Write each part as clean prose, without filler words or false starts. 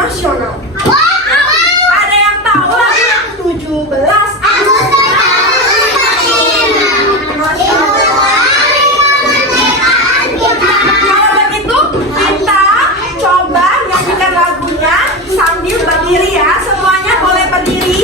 nasional. Ada yang tahu lagi? 17 Kalau begitu kita coba nyanyikan lagunya sambil berdiri ya. Semuanya boleh berdiri.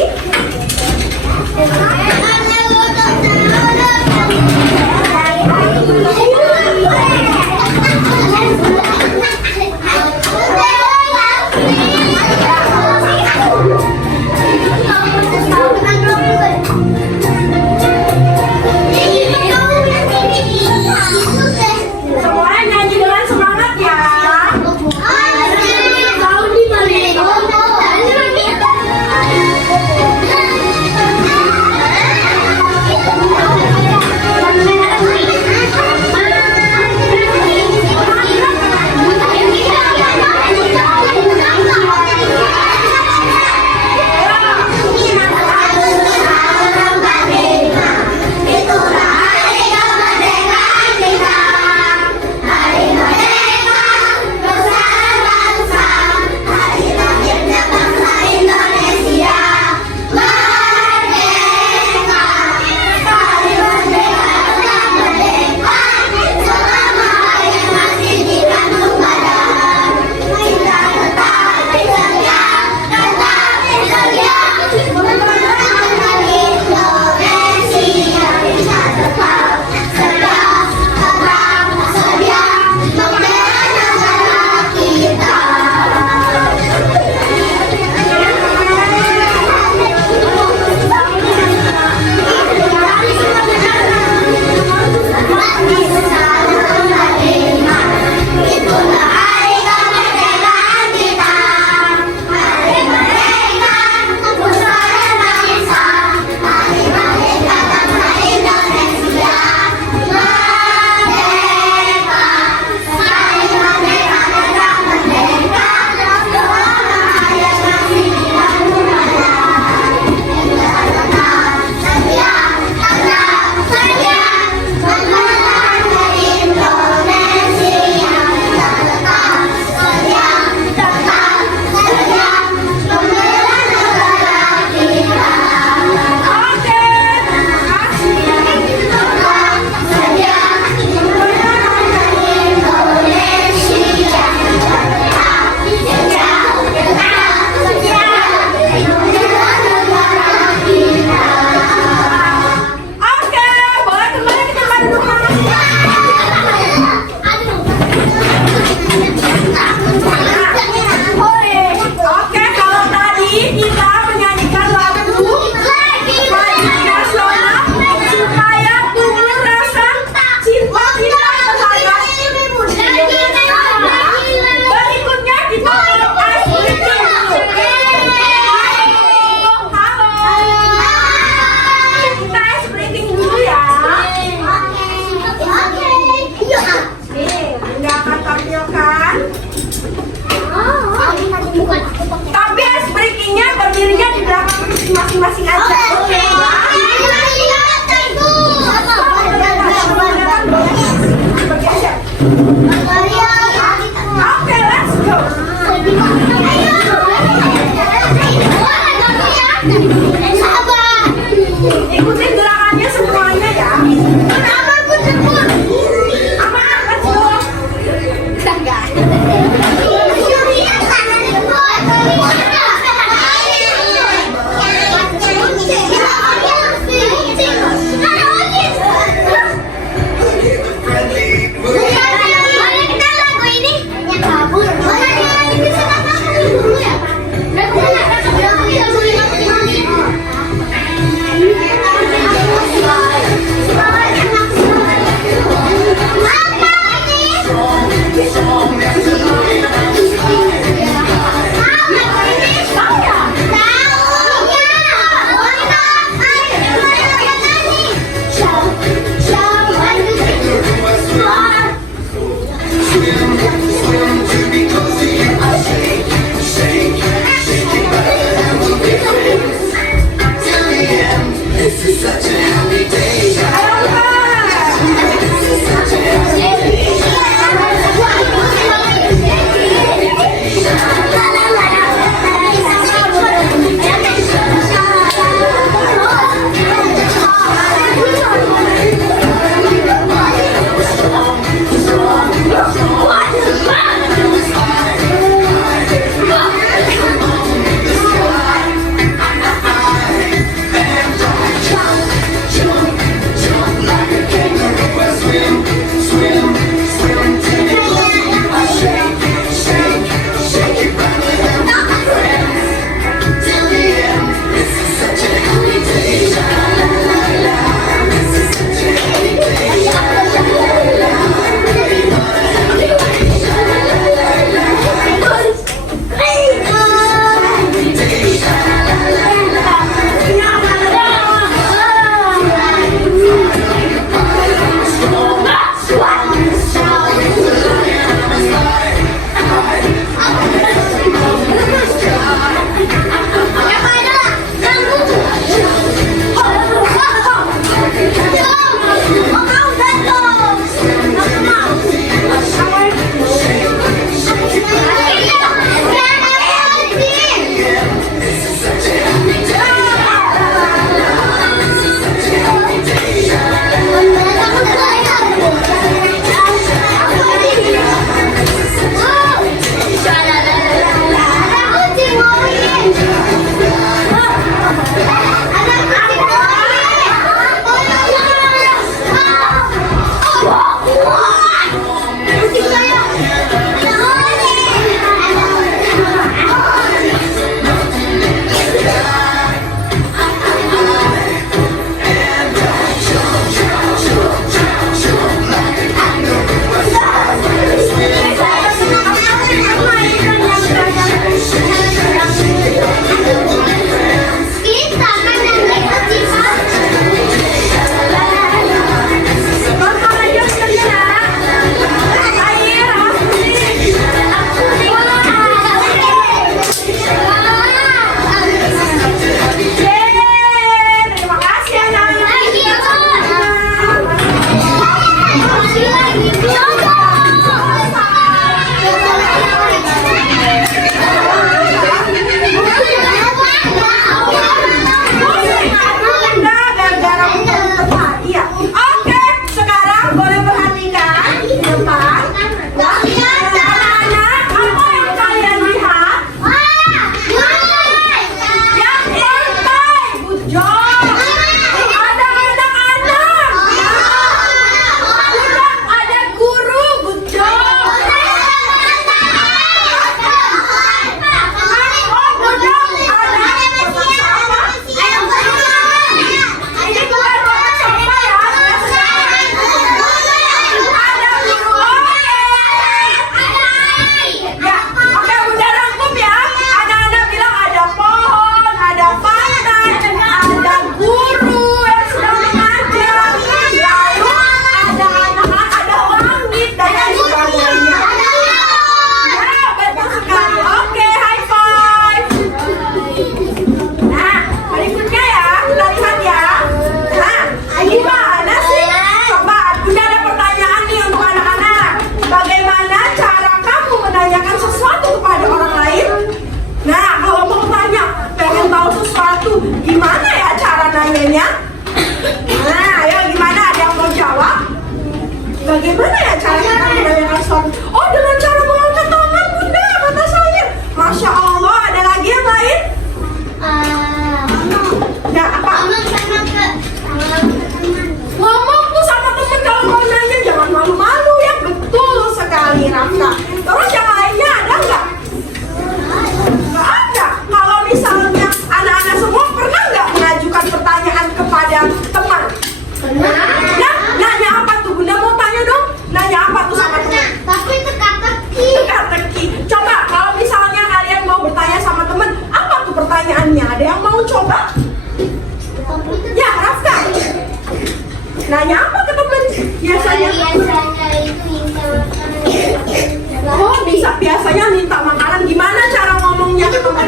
biasanya minta makanan, gimana cara ngomongnya ke teman?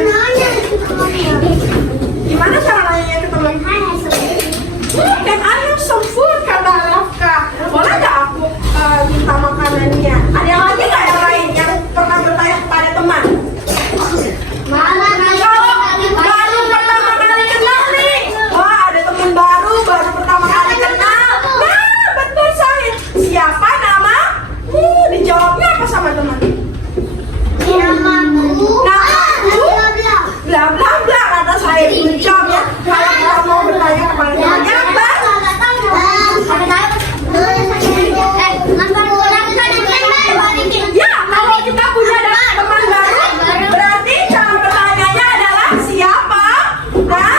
Gimana cara nanya ke teman? Can I have some food, kata Rafka. Boleh nggak aku minta makanannya? Ada yang lagi nggak yang lain yang pernah bertanya kepada teman? Baru pertama kali kenal nih. Wah, ada teman baru pertama kali kenal. Nah, betul Syahid. Siapa nama? Dijawabnya apa sama teman? Bla bla bla kata Syahid. Good job ya. Kalau kita mau bertanya kepada temannya apa? Ya, kalau kita punya teman baru, berarti cara bertanyanya adalah siapa? Nah,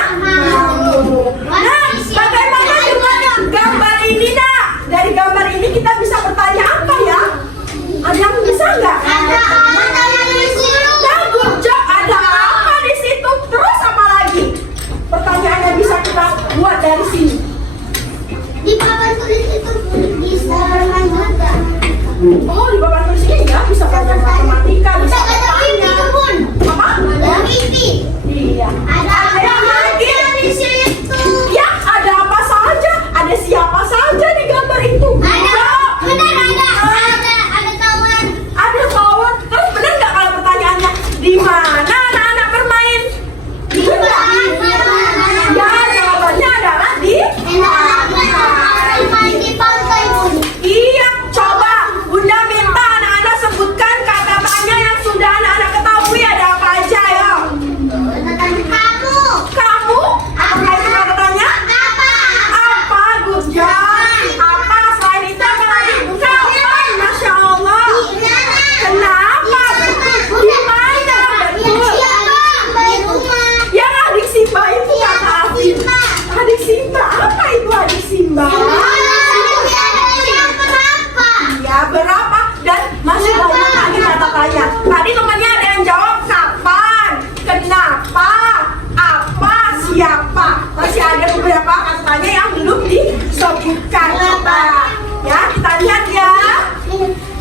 bagaimana dengan gambar ini, nak? Dari gambar ini kita bisa bertanya apa ya? Ada yang bisa nggak? Nah, good job. Ada apa di situ? Terus apa lagi? Pertanyaannya bisa kita buat dari sini. Di papan tulis itu bisa bermain juga. Oh, di papan tulisnya ya bisa belajar matematika, bisa Ada mimpi bertanya. kebun. Apa? Ada mimpi. Iya. Ada yang lagi? di situ. Ya, ada apa saja? Ada siapa saja di gambar itu? Ada kawan. Ada kawan. Terus benar nggak kalau pertanyaannya di mana anak-anak bermain? Di mana? Ya, jawabannya adalah di Main di pantai, Bun. Iya, coba Bunda minta anak-anak sebutkan kata-katanya yang sudah anak-anak ketahui. Ada apa aja ya? Kamu. Kamu? Apa itu kata-katanya? Apa? Good job. Apa? Selain itu apa lagi? Kapan? Masya Allah. Kenapa? Di mana? Betul. Yang adik Simba itu kata Afif. Adik Simba, apa itu adik Simba? Ya, berapa? Dan masih banyak lagi kata-katanya. Tadi temannya ada yang jawab kapan, kenapa, apa, siapa. Masih ada beberapa kata-katanya yang belum disebutkan. Coba ya, kita lihat ya.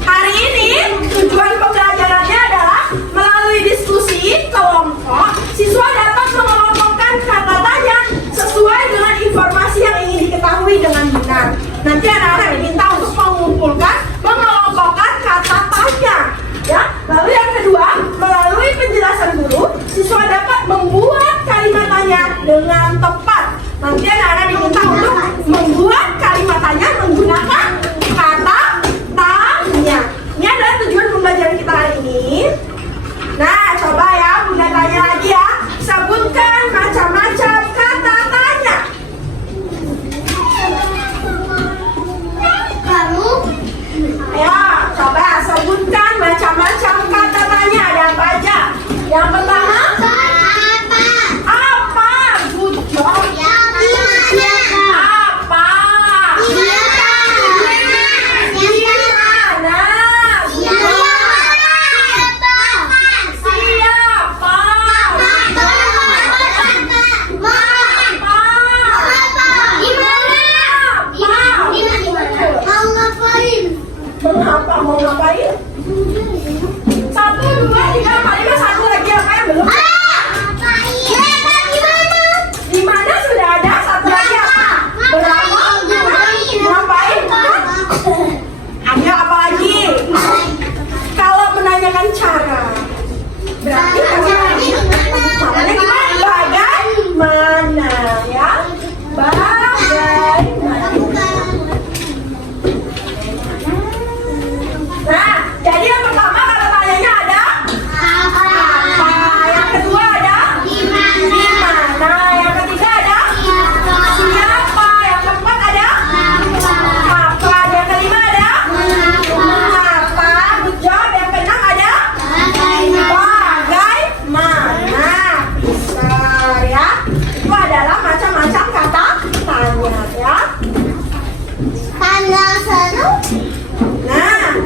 Hari ini tujuan pembelajarannya adalah melalui diskusi kelompok, siswa dapat mengelompokkan kata-katanya sesuai dengan informasi yang ingin diketahui dengan benar. Nanti anak-anak diminta untuk mengelompokkan kata-katanya. Ya. Lalu yang kedua, melalui penjelasan guru, siswa dapat membuat kalimatnya dengan tepat. Nanti anak-anak diminta untuk membuat kalimatnya menggunakan kata tanya. Ini adalah tujuan pembelajaran kita hari ini. Nah, coba ya, Bunda tanya lagi ya. Sebutkan macam-macam kata tanya. Kamu. Ya, coba sebutkan macam-macam kata tanya. Ada apa aja? Yang pertama, apa? Good job. Apa? Apa mau ngapain? 1, 2, 3, 4, 5, satu lagi apa yang belum? Di mana sudah ada? Satu lagi apa? Berapa? Ngapain? Ada apa lagi? Kalau menanyakan cara, berarti caranya gimana? Bagaimana ya? Bagaimana? Nah, jadi yang pertama kata tanyanya ada apa? Yang kedua ada di mana? Yang ketiga ada siapa? Yang keempat ada apa? Yang kelima ada mengapa? Good job. Yang keenam ada bagaimana? Pintar ya. Itu adalah macam-macam kata tanya ya. Tanya seru. Nah,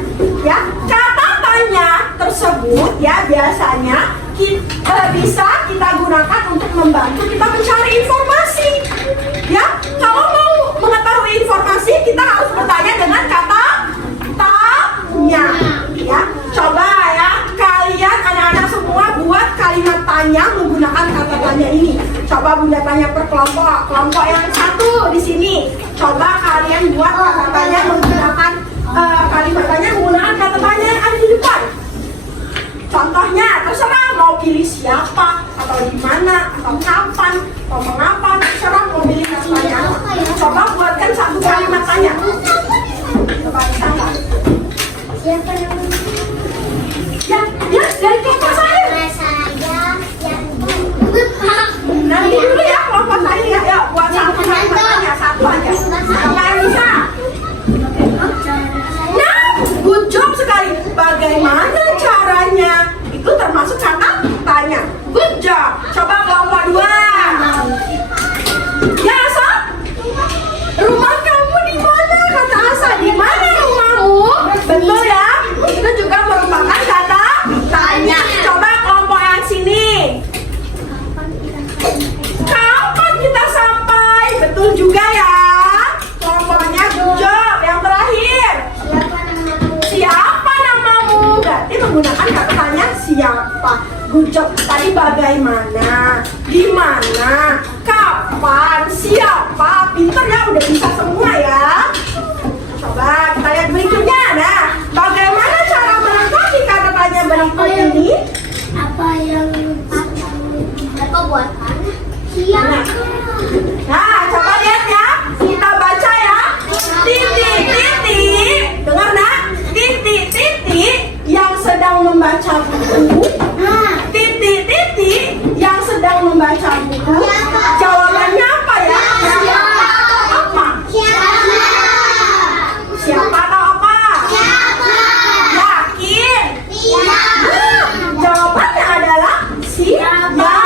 ya, kata tanya tersebut ya biasanya bisa kita gunakan untuk membantu kita mencari informasi. Ya, kalau mau mengetahui informasi kita harus bertanya dengan kata tanya. Ya, coba ya. tanya menggunakan kata tanya ini. Coba Bunda tanya per kelompok. Kelompok yang satu di sini. Coba kalian buat kata tanya menggunakan kalimat tanya menggunakan kata tanya yang ada di depan. Contohnya, terserah mau pilih siapa, atau di mana, atau kapan, atau mengapa, terserah mau pilih kata tanya. Coba buatkan satu kalimat tanya. Coba bisa nggak? Siapa namanya? Ya, dari kelompok saya. Nanti dulu ya kelompok saya ya. Yuk, buat satu kalimat tanya, satu aja. Coba yang bisa. Nah, good job sekali. Bagaimana caranya? Itu termasuk kata tanya. Good job. Coba kelompok dua. Ya, Asa? Rumah kamu di mana? Kata Asa, di mana rumahmu? Betul ya? Itu juga merupakan kata tanya. Coba kelompok yang sini. Kapan kita sampai? Betul juga ya. Kelompoknya good job. Yang terakhir. Siapa namamu? Berarti menggunakan kata tanya siapa. Good job. Tadi bagaimana? Di mana? Kapan? Siapa? Pinter ya, udah bisa semua ya. Coba kita lihat berikutnya. Nah, bagaimana cara melengkapi kata tanya berikut ini? Apa yang Bapak buatkan? Siapa? Nah, coba lihat ya. Kita baca ya. Titik, titik. Dengar nak? Titik, titik. Yang sedang membaca buku. Titik, titik. Yang sedang membaca buku. Jawabannya apa ya? Siapa atau apa? Siapa atau apa? Yakin? Jawabannya adalah siapa.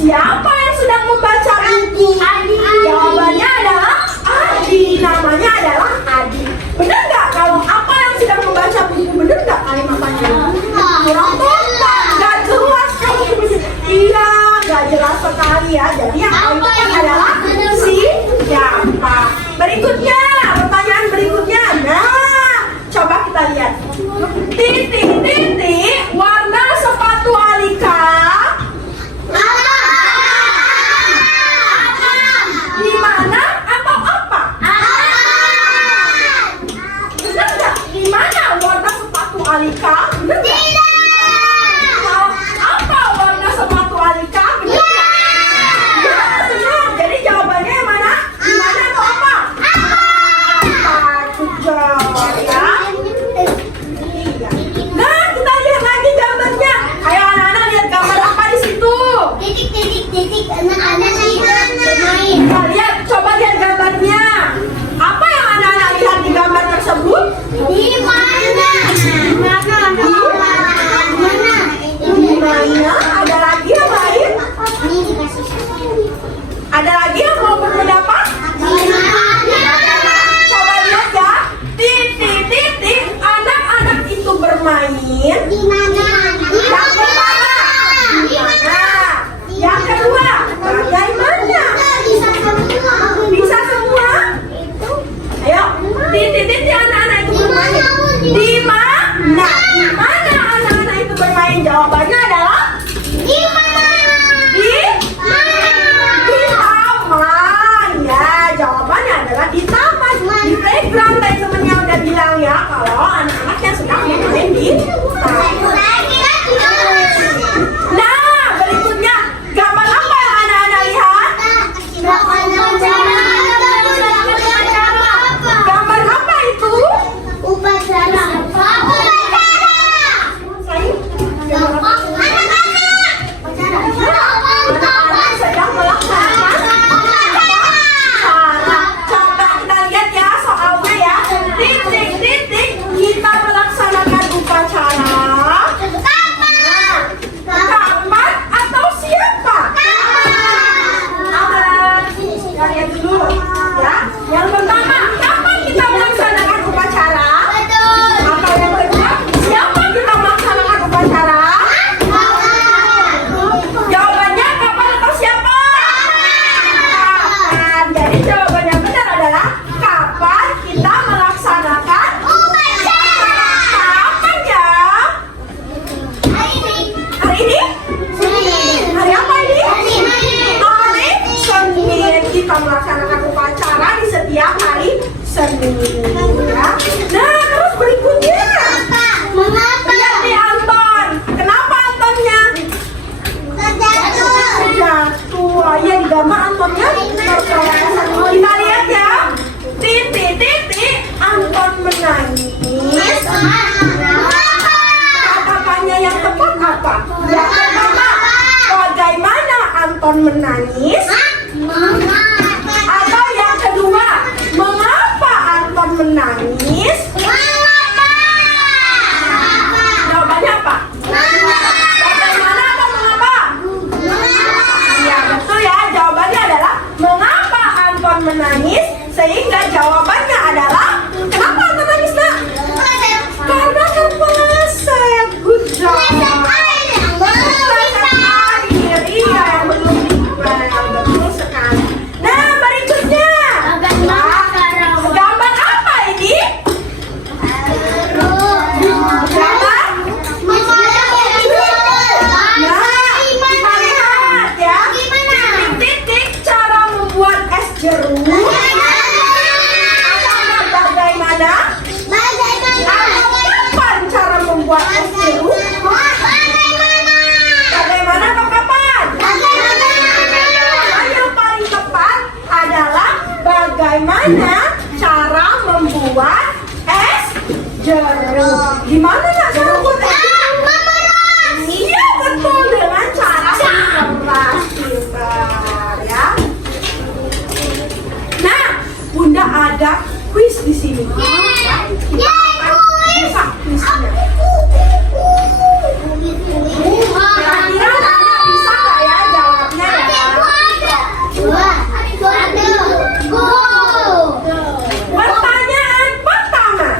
Siapa yang sedang membaca buku? Jawabannya adalah Adi. Namanya adalah Adi. Benar nggak kalau apa yang sedang membaca buku? Benar nggak kalimatnya? Kurang tepat, nggak jelas kamu. Iya, nggak jelas sekali ya. Jadi yang paling tepat adalah siapa. Berikutnya, pertanyaan berikutnya. Nah, coba kita lihat. Titik, titik. Warna sepatu Alika. Di mana atau apa? Benar nggak? Di mana warna sepatu Alika? Benar nggak? Kalau apa warna sepatu Alika? Benar nggak? Ya, benar. Jadi jawabannya yang mana? Di mana atau apa? Apa? Good job ya. Iya. Nah, kita lihat lagi gambarnya. Ayo anak-anak lihat gambar apa di situ? Titik. Anak-anak di mana? Bermain. Kalian coba lihat gambarnya. Apa yang anak-anak lihat di gambar tersebut? Di mana? Di mana? Di mana? Ada lagi yang lain? Ini dikasih siapa ini? Ada lagi yang mau berpendapat? Di mana? Coba lihat ya. Titik, titik. Anak-anak itu bermain. Di mana? Yang pertama, di mana? Yang kedua, bagaimana? Bisa semua. Bisa semua? Ayo, titik-titik anak-anak itu bermain. Di mana? Di mana anak-anak itu bermain? Jawabannya adalah Di mana? di taman. Ya, jawabannya adalah di taman. Di playground tadi temennya udah bilang ya kalau anak-anak yang sedang bermain di taman. Nah, berikutnya gambar apa yang anak-anak lihat? Gambar apa itu? Upacara. Sayang, gambar apa? Anak-anak sedang melaksanakan upacara. Coba kita lihat ya soalnya ya. Titik-titik kita melaksanakan upacara. Kapan atau siapa? Kita lihat dulu ya. Yang pertama, kapan kita melaksanakan upacara? Atau yang kedua, siapa kita melaksanakan upacara? Jawabannya kapan atau siapa? Kapan. Jadi jawabannya benar adalah kapan kita melaksanakan upacara. Kapan ya? Hari ini? kita melaksanakan upacara di setiap hari Senin ya. Nah, terus berikutnya Mengapa? lihat nih Anton. Kenapa Antonnya jatuh? Ya di gambar Antonnya terpeleset. Kita lihat ya. Titik Anton menangis. Kata-katanya yang tepat apa? Yang pertama, bagaimana Anton menangis? Atau yang kedua, mengapa Anton menangis? Jawabannya apa? Bagaimana atau mengapa? Ya betul ya, jawabannya adalah mengapa Anton menangis. Sehingga jawabannya adalah kenapa Anton nangis nak? Karena terpeleset. Good job. Terpeleset air. Iya yang belum dipel. Betul sekali. Nah berikutnya. Gambar apa ini? Gambar? Nah, kita lihat ya. Titik cara membuat es jeruk. Bagaimana? Kapan cara membuat es jeruk? Bagaimana atau kapan? Yang paling tepat adalah bagaimana cara membuat es jeruk. Gimana nak cara membuat es jeruk? Iya betul, dengan cara memeras filter ya. Nah, Bunda ada kuis di sini. Kita akan buka kuisnya. Kira-kira Nana bisa nggak ya jawabnya ya? Pertanyaan pertama.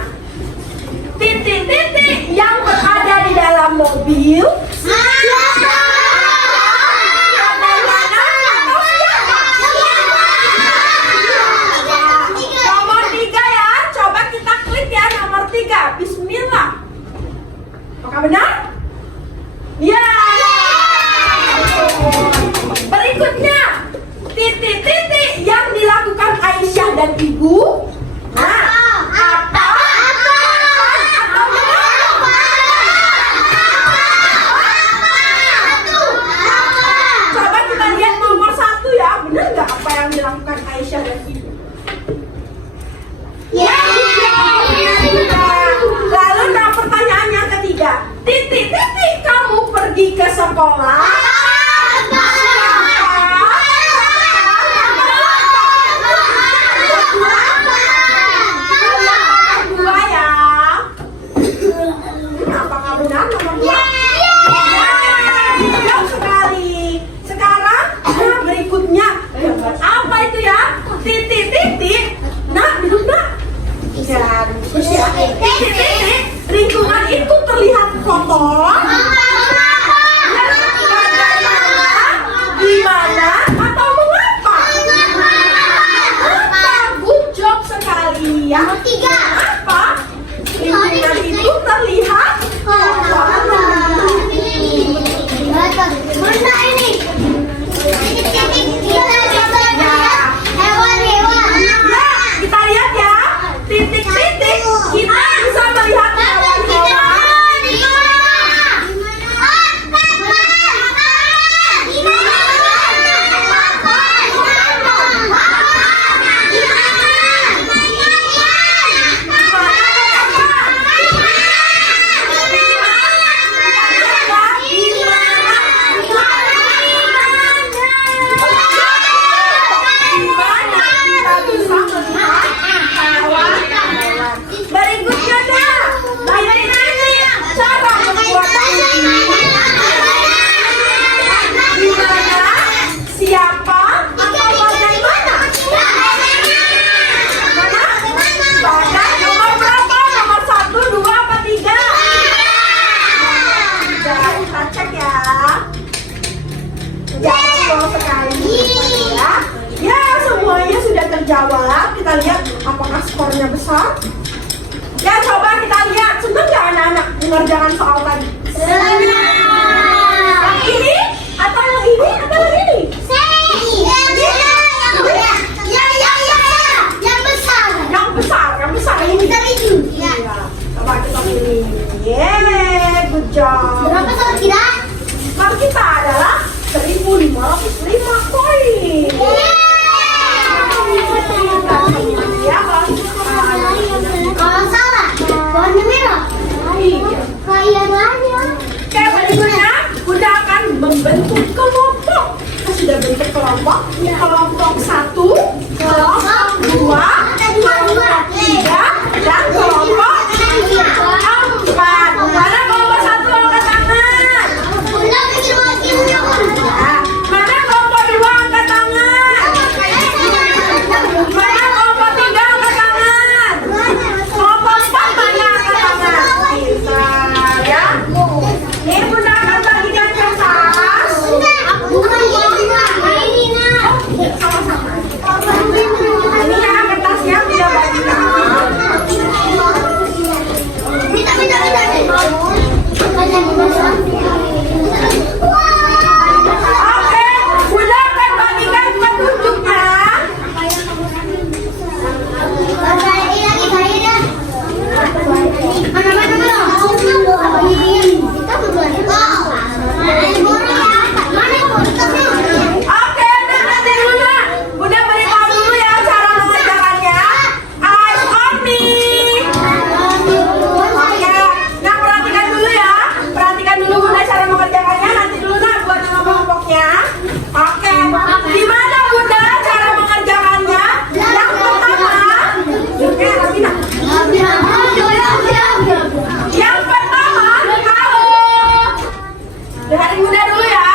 Titik-titik yang berada di dalam mobil. Nomor 3 ya. Coba kita klik ya nomor 3. Bismillah. Apakah benar? Ya. Berikutnya, titik-titik yang dilakukan Aisyah dan Ibu. Nah, apa? Atau mengapa? Coba kita lihat nomor 1 ya. Benar nggak apa yang dilakukan Aisyah dan Ibu? Lalu nah pertanyaan yang ketiga, titik-titik kamu pergi ke sekolah. Dua ya. Apakah benar nomor 2? Jauh sekali. Sekarang berikutnya apa itu ya? Titik-titik. Nah, duduk nak. Dan titik-titik lingkungan itu terlihat kotor. Gimana atau mengapa? Good job sekali ya. Apa? Lingkungan itu terlihat kotor. Mana ini? Nah, kita lihat ya. Titik-titik kita bisa melihat hewan-hewan. jawab, kita lihat apakah skornya besar. Ya, coba kita lihat, seneng nggak anak-anak mengerjakan soal tadi? Senang. Yang ini atau yang ini atau yang ini? Yang membentuk kelompok. Kita sudah bentuk kelompok. Kelompok 1, kelompok 2, kelompok 3, dan kelompok 4. Mana kelompok 1 angkat tangan? Nah, mana kelompok 2 angkat tangan? Mana kelompok 3 angkat tangan? Kelompok 4 mana angkat tangan? Pintar ya. Ini Bunda akan bagikan kertas. Sama-sama. Ini ya kertasnya Bunda bagikan. Oke, Bunda akan bagikan petunjuknya. Oke, nanti dulu nak. Bunda beritahu dulu ya cara mengerjakannya. Eyes on me. Oke, nah perhatikan dulu ya. Perhatikan dulu Bunda cara mengerjakannya. Nanti dulu nak buat nama kelompoknya. Oke, gimana Bunda cara mengerjakannya? Yang pertama, oke, Rabina. Yang pertama, halo. Dengarin Bunda dulu ya.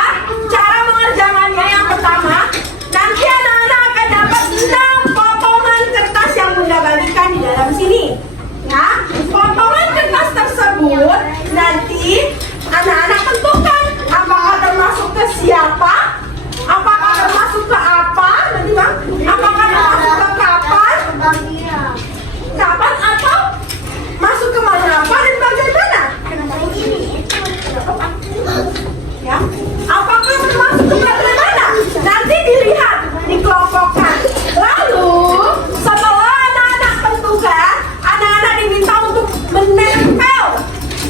Cara mengerjakannya yang pertama, nanti anak-anak akan dapat 6 potongan kertas yang Bunda bagikan di dalam sini. Ya, potongan kertas tersebut nanti anak-anak tentukan apakah termasuk ke siapa, apakah termasuk ke apa, nanti bang, apakah termasuk ke kapan, kapan atau masuk ke mana apa dan bagaimana? Ya, apakah termasuk ke bagaimana? Nanti dilihat, dikelompokkan. Lalu setelah anak-anak tentukan, anak-anak diminta untuk menempel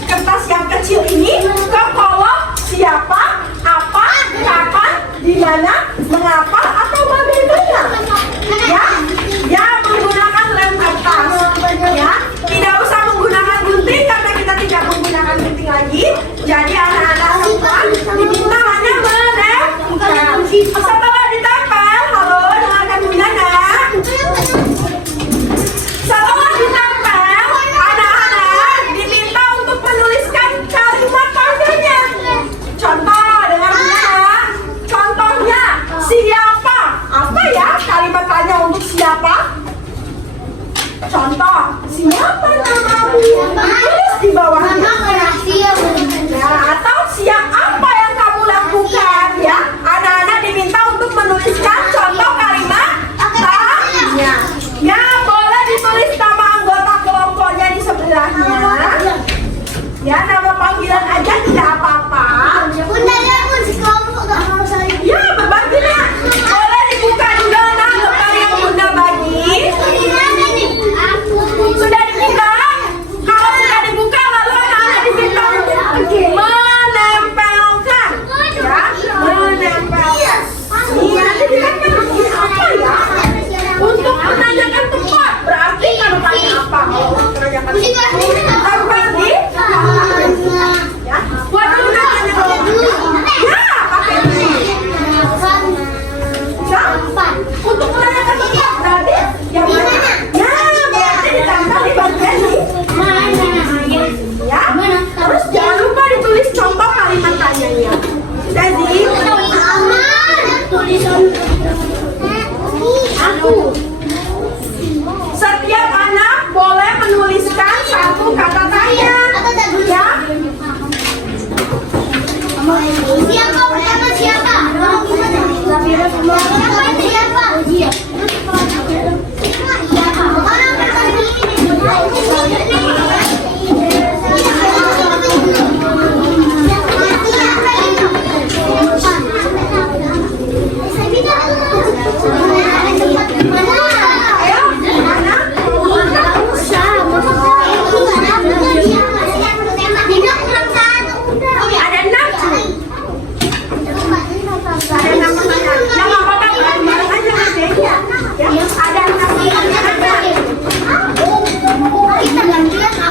kertas yang kecil ini ke kolom siapa, apa, kapan, di mana, mengapa, atau bagaimana. Ya, ya menggunakan lem kertas. Ya, tidak usah menggunakan gunting karena kita tidak menggunakan gunting lagi. Jadi anak-anak semua diminta hanya menempel. Setelah ditempel, halo dengarkan Bunda nak. Setelah ditempel, anak-anak diminta untuk menuliskan kalimat padanya. Contoh dengan Bunda. Contohnya siapa? Apa ya kalimat tanya untuk siapa? Contoh, siapa namamu? Tulis di bawahnya. Ya, atau siap apa yang kamu lakukan ya? Anak-anak diminta untuk menuliskan contoh kalimat tanya. Ya, boleh ditulis nama anggota kelompoknya di sebelahnya. Ya, nama panggilan aja tidak apa-apa. Ya, berbagilah. Boleh dibuka juga nah lembar yang Bunda bagi. Sudah dibuka? Kalau sudah dibuka lalu anak-anak diminta untuk menempelkan. Ya, menempelkan. Iya, nanti ditempel ini apa ya? Untuk menanyakan tempat. Berarti kalau tanya apa? Kalau menanyakan tempat di ya, buat dulu nanya. Ya, pakai ini. Ya, untuk menanyakan tempat berarti yang mana? Ya, berarti ditempel di bagian ini. Ya, terus jangan lupa ditulis contoh kalimat tanyanya. Sudah sih? Aku. Setiap anak boleh menuliskan satu kata tanya. Ya. Siapa pertama siapa? Siapa itu siapa? Siapa? Orang pertama Ada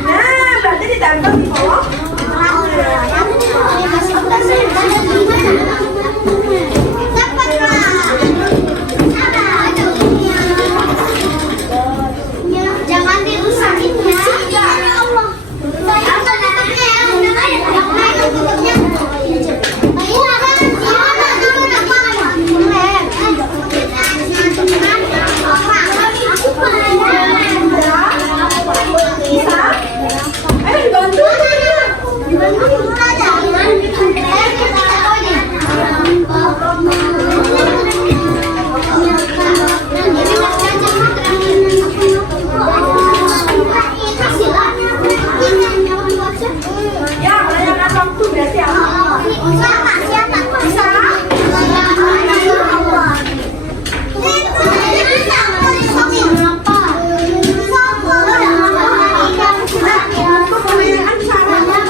Nah, berarti ditempel di bawah. Jangan dirusakin ya. Ya Allah. Bisa? Ayo dibantu. Ya, menanyakan waktu berarti apa? Bisa? Pertanyaan caranya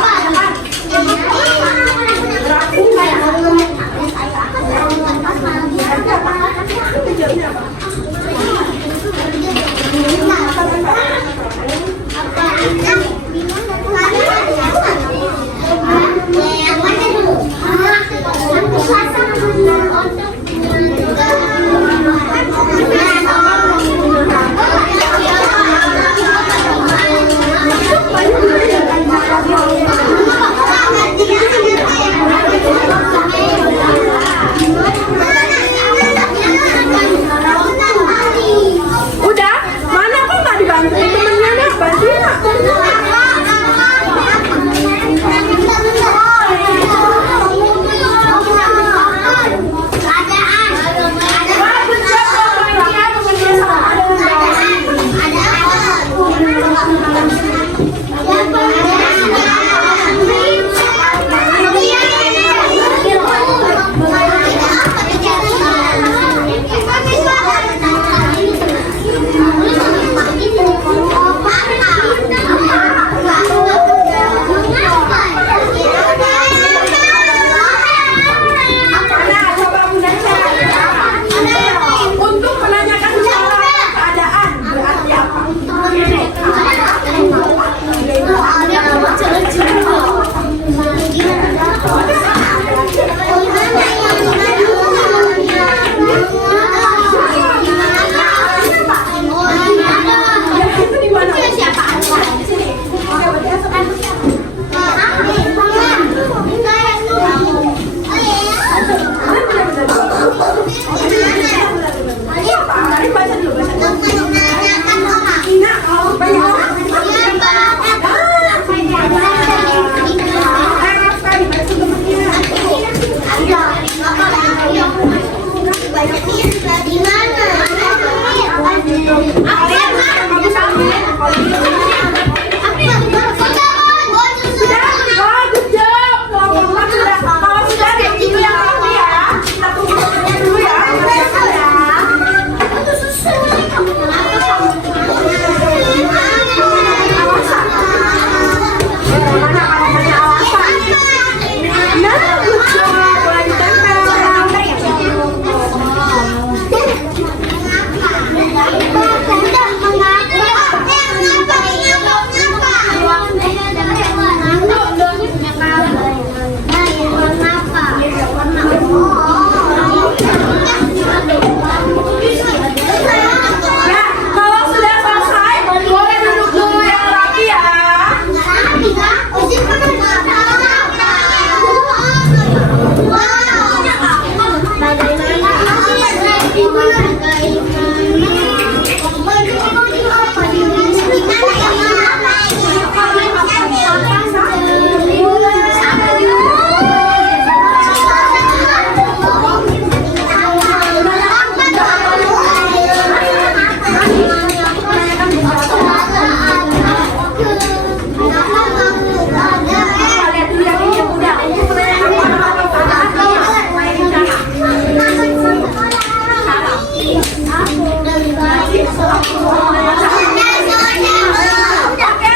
Oke,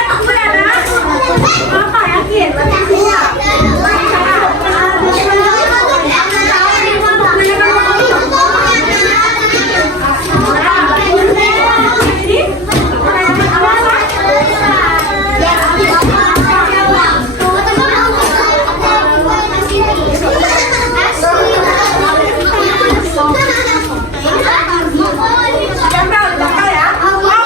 tunggu ya, Nak. Papa yakin, lebih kuat. Jempol ya.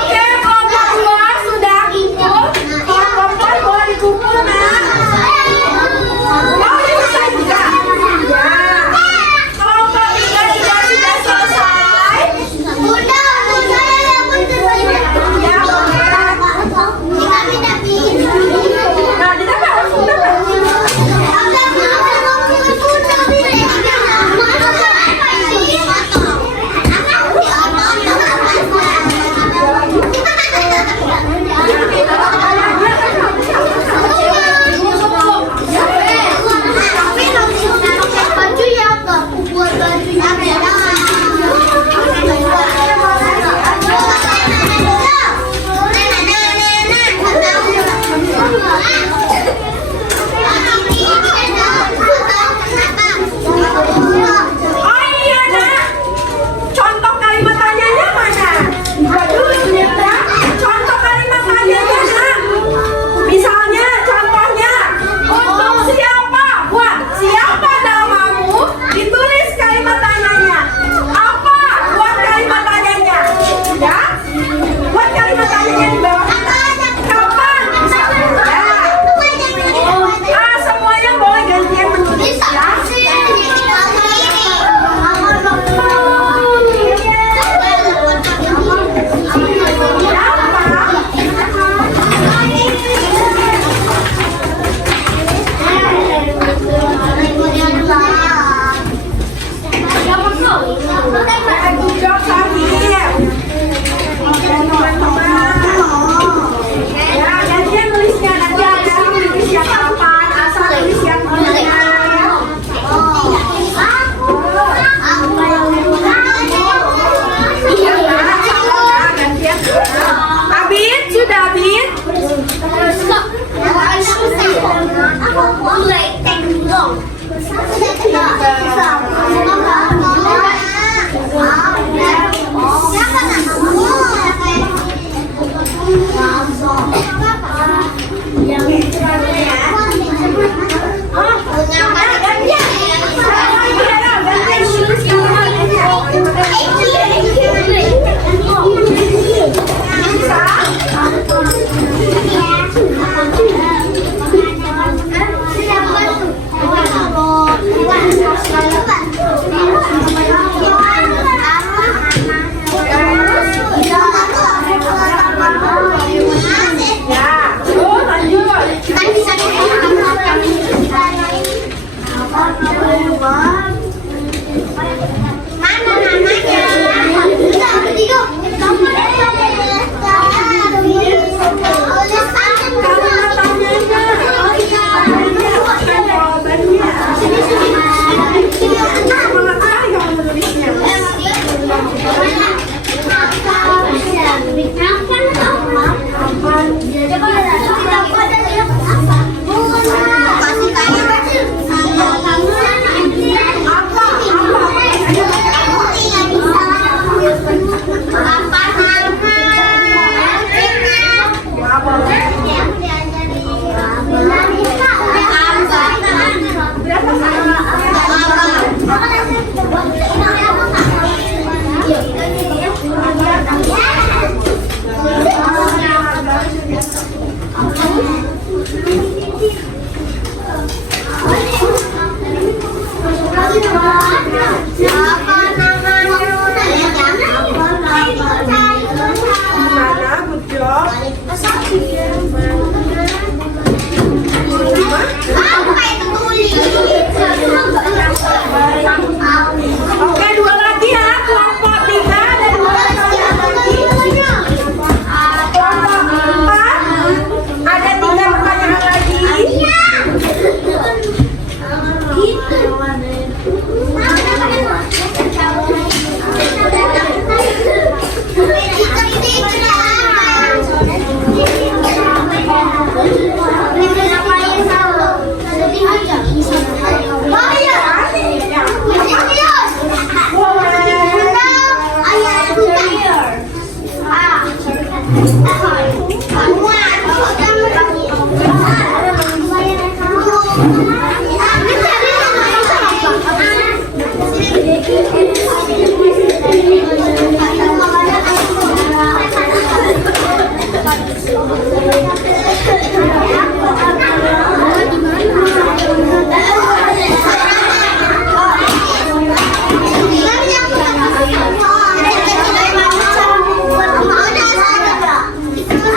Mau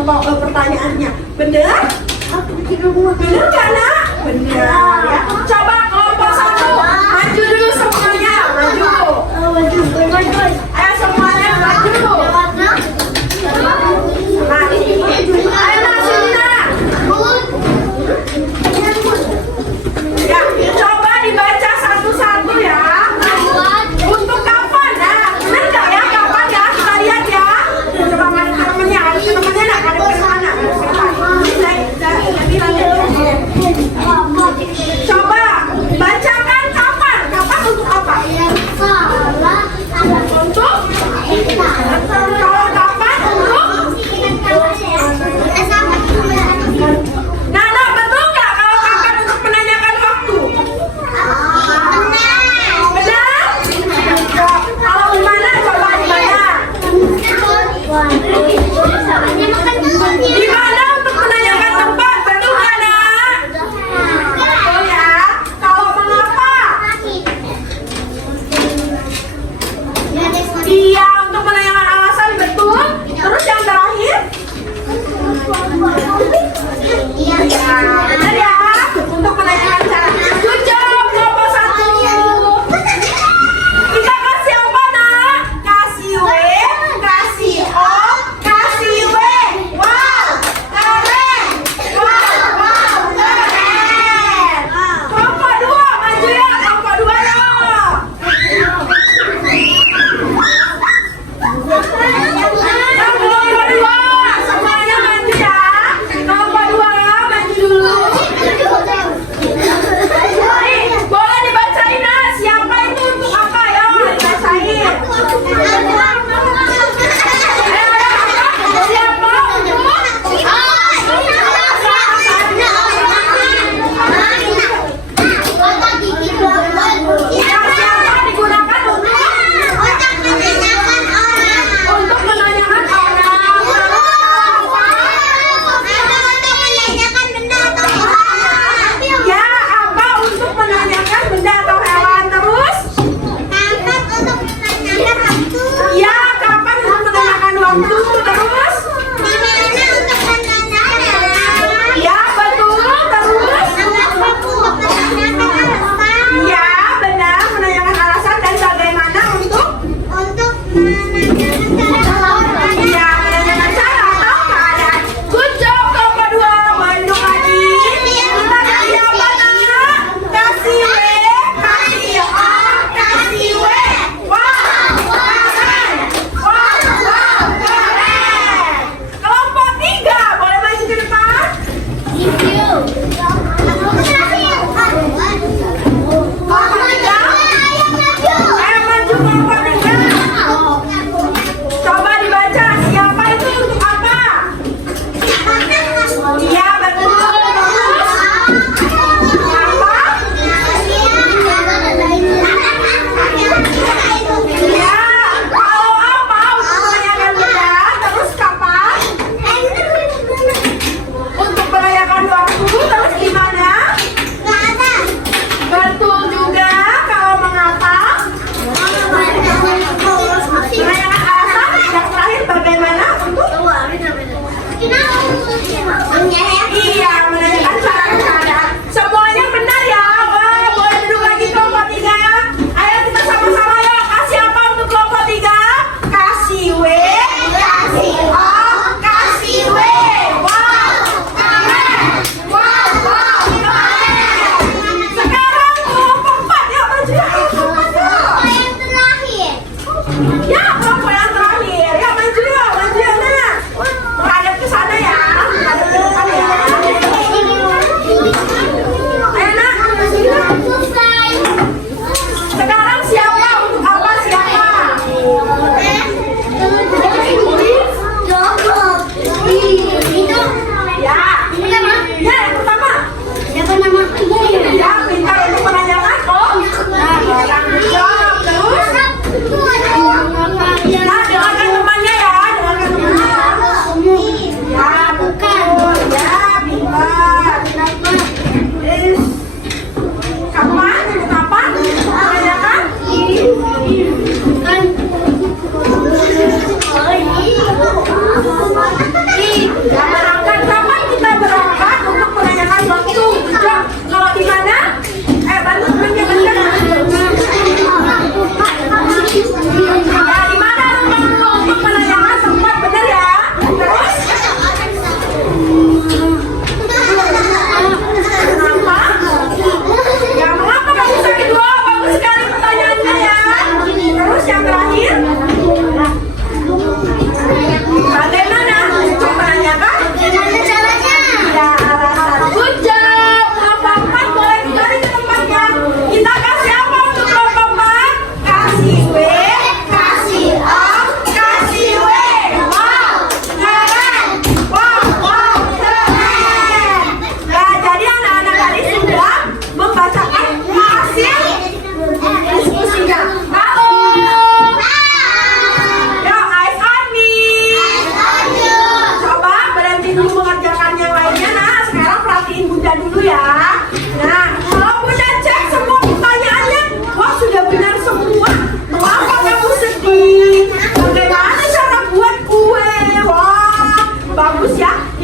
contoh pertanyaannya. Bener? Bener nggak nak? Bener ya. Coba kelompok satu maju dulu semuanya, maju. Ayo semuanya maju. Nah, ayo nak sini nak. Ya, coba dibaca satu-satu ya. Untuk kapan nah? Bener nggak ya kapan ya? Kita lihat ya. Coba ngadep ke temennya, ngadep ke temennya nak, ngadep ke sana, ngadep ke sana. Nanti coba bacakan kapan? Kapan untuk apa? Untuk kalau kapan untuk Nana, betul nggak kalau kapan untuk menanyakan waktu? Benar? Kalau gimana? Coba gimana? Di mana untuk menanyakan tempat? Betul nggak nak? Betul ya. Kalau mengapa? Iya, untuk menanyakan alasan betul. Terus yang terakhir? Ya, benar ya. Untuk menanyakan cara. Good job, kelompok satu. Kita kasih apa nak? Kasih W, kasih O, kasih W. Wow.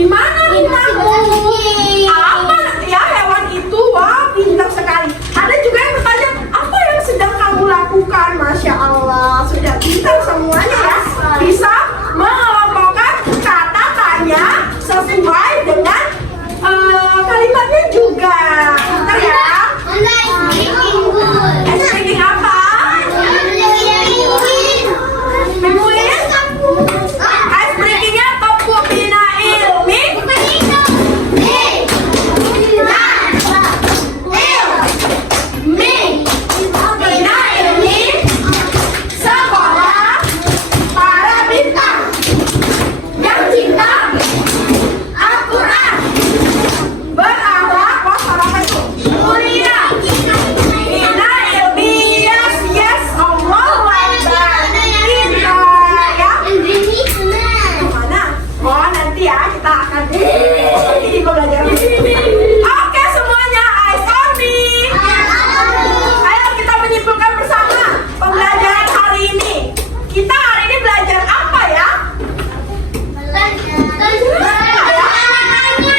Di mana rumahmu? Apa ya hewan itu? Wah, pintar sekali. Ada juga yang bertanya, apa yang sedang kamu lakukan? Masya Allah, sudah pintar semuanya ya. Bisa mengelompokkan kata tanya sesuai dengan kalimatnya juga. Pintar ya. Speaking apa? Penguin? Ice breakingnya topu bina ilmi. Bina ilmi sekolah para bintang yang cinta Al-Quran berakhlak wassalamu itu mulia. Bina ilmi yes Allah Akbar. Pintar ya. Mana? Oh nanti ya kita akan ini kok belajar. Oke semuanya, eyes on me. Ayo kita menyimpulkan bersama pembelajaran hari ini. Kita hari ini belajar apa ya?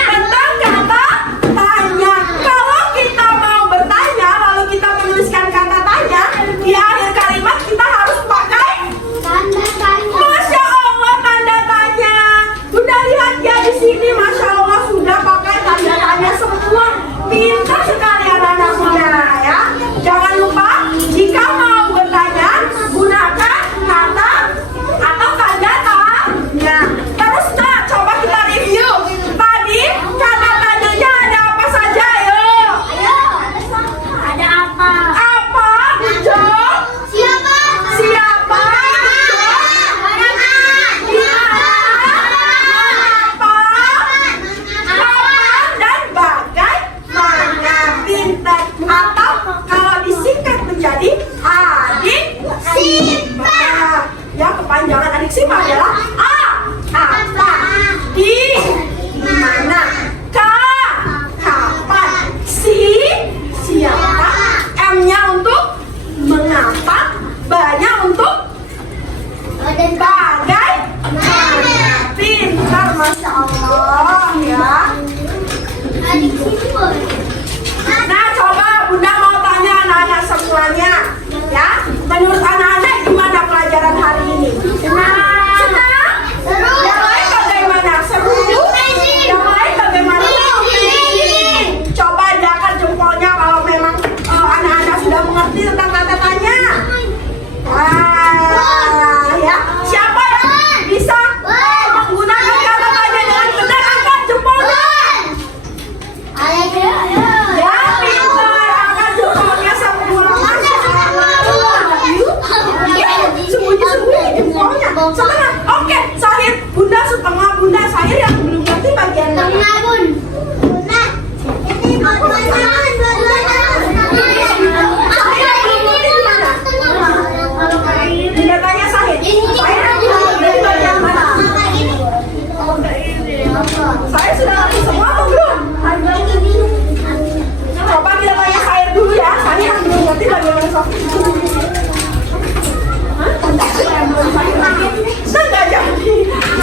Tentang kata tanya. Kalau kita mau bertanya lalu kita menuliskan kata tanya di akhir kalimat kita harus pakai Masya Allah tanda tanya. Udah lihat ya di sini, Masya Allah sudah pakai tanda tanya semua. Pintar sekali anak-anak muda ya. Jangan lupa jika mau bertanya gunakan kata atau tanda tanya. Terus nah, coba kita review. Tadi kata tanyanya ada apa saja? Ayo. Ada apa? Apa? Bujang? Siapa? Siapa? Kapan dan bagaimana. Pintar. Atau kalau disingkat menjadi adik sifat. Ya kepanjangan adik sifat adalah A. Apa? Di mana? Ka. Kapan? Siapa? M-nya untuk mengapa? Ba-nya untuk bagaimana. Pintar Masya Allah ya. Nah coba Bunda mau tanya anak-anak semuanya ya. Menurut anak-anak gimana pelajaran hari ini? Senang? Yang lain bagaimana? Seru? Yang lain bagaimana? Coba diangkat jempolnya kalau memang anak-anak sudah mengerti tentang kata tanya. Ya. Siapa yang bisa menggunakan kata tanya dengan benar? Angkat jempolnya. Ya, pintar. Angkat jempolnya semua. Masya Allah. Sembunyi-sembunyi jempolnya. Setengah. Oke, Sahir. Bunda setengah. Bunda Sahir yang belum ngerti bagian mana? Sahir yang belum ngerti di mana? Bunda tanya Sahir. Sahir yang belum ngerti bagian mana? Saya sudah ngerti semua atau belum? Coba kita tanya Sahir dulu ya. Sahir yang belum ngerti bagaimana Sahir. Hah? Enggak jadi.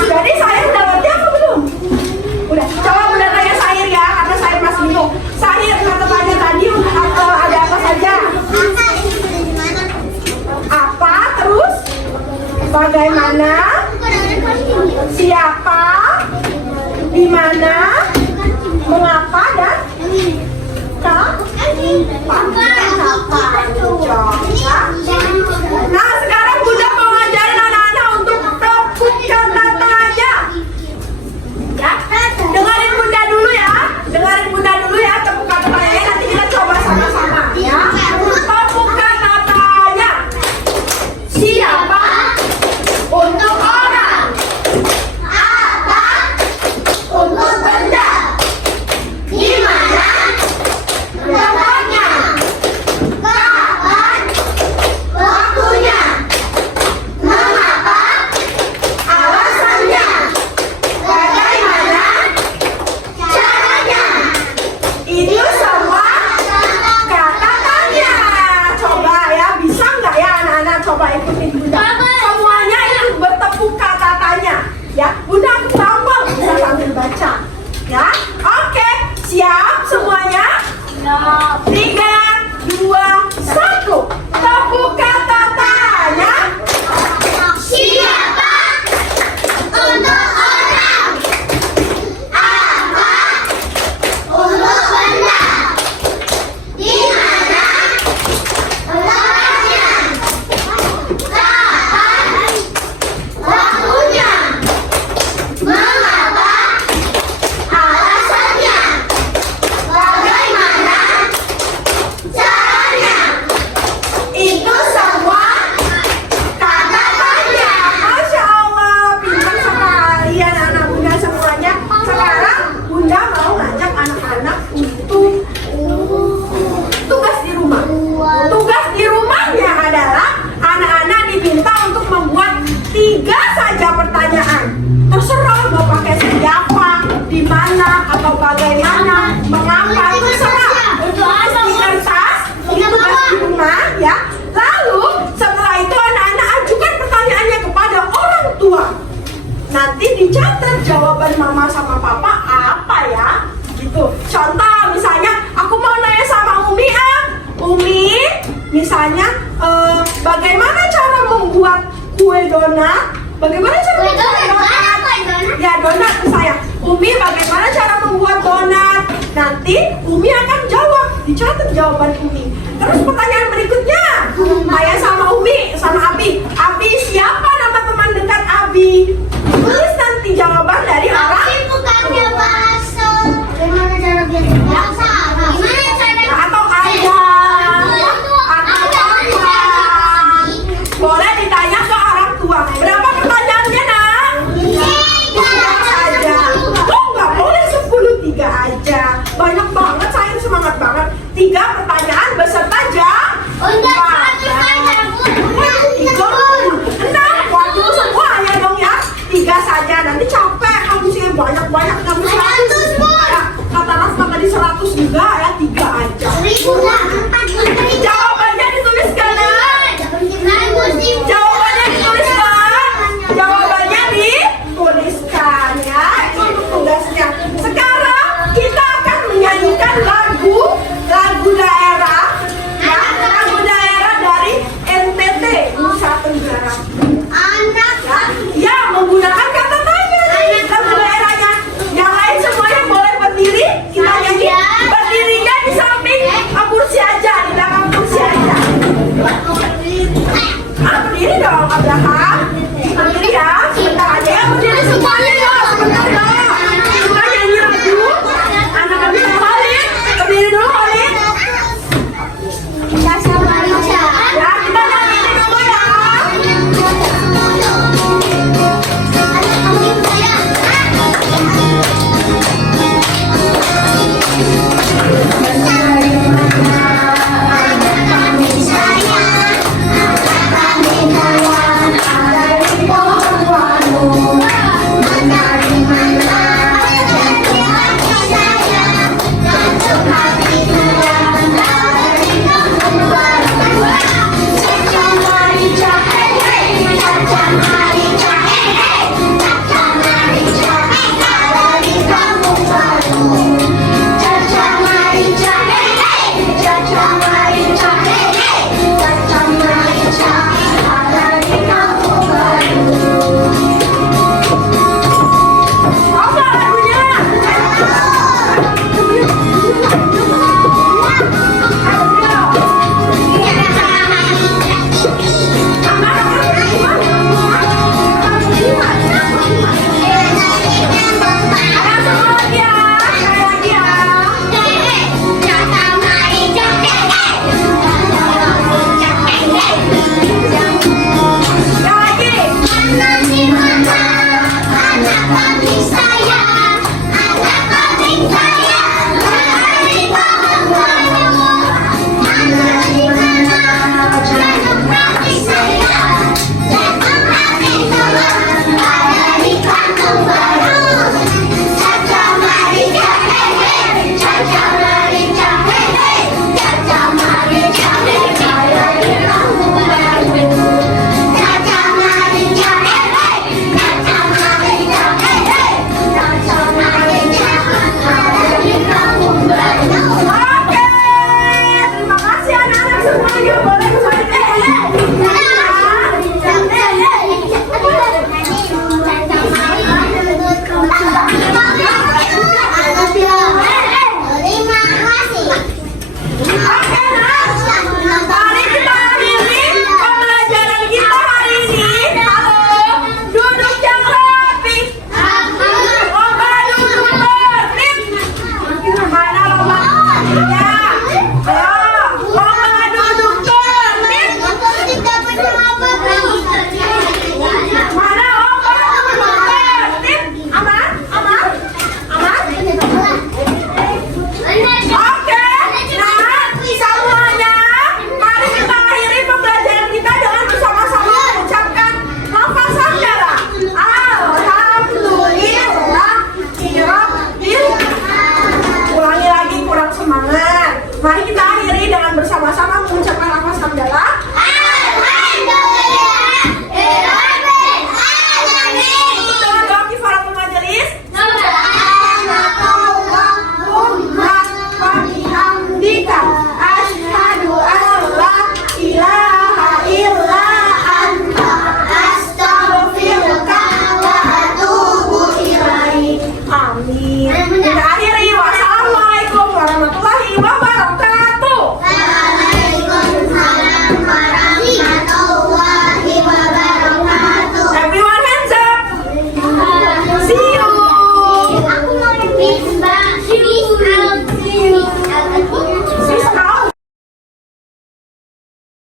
Jadi Sahir udah ngerti apa belum? Udah. Coba Bunda tanya Sahir ya, karena Sahir masih bingung. Sahir kata tanya tadi ada apa saja? Apa? Terus? Bagaimana? Siapa? Di mana? Mengapa dan kapan? Nah sekarang Bunda mau ngajarin anak-anak untuk tepuk kata tanya. Ya, dengerin Bunda dulu ya. Dengerin Bunda dulu ya tepuk kata tanya. Nanti kita coba sama-sama ya. Tepuk kata tanya. Siapa? Untuk orang. Apa? Untuk benda. Di mana? Tempatnya. Kapan? nanti dicatat jawaban mama sama papa apa ya, gitu. Contoh misalnya aku mau nanya sama Umi Umi, misalnya bagaimana cara membuat kue donat? Bagaimana cara Kue membuat donat, kue donat. Ya donat misalnya. Umi bagaimana cara membuat donat? Nanti Umi akan jawab, dicatat jawaban Umi. Terus pertanyaan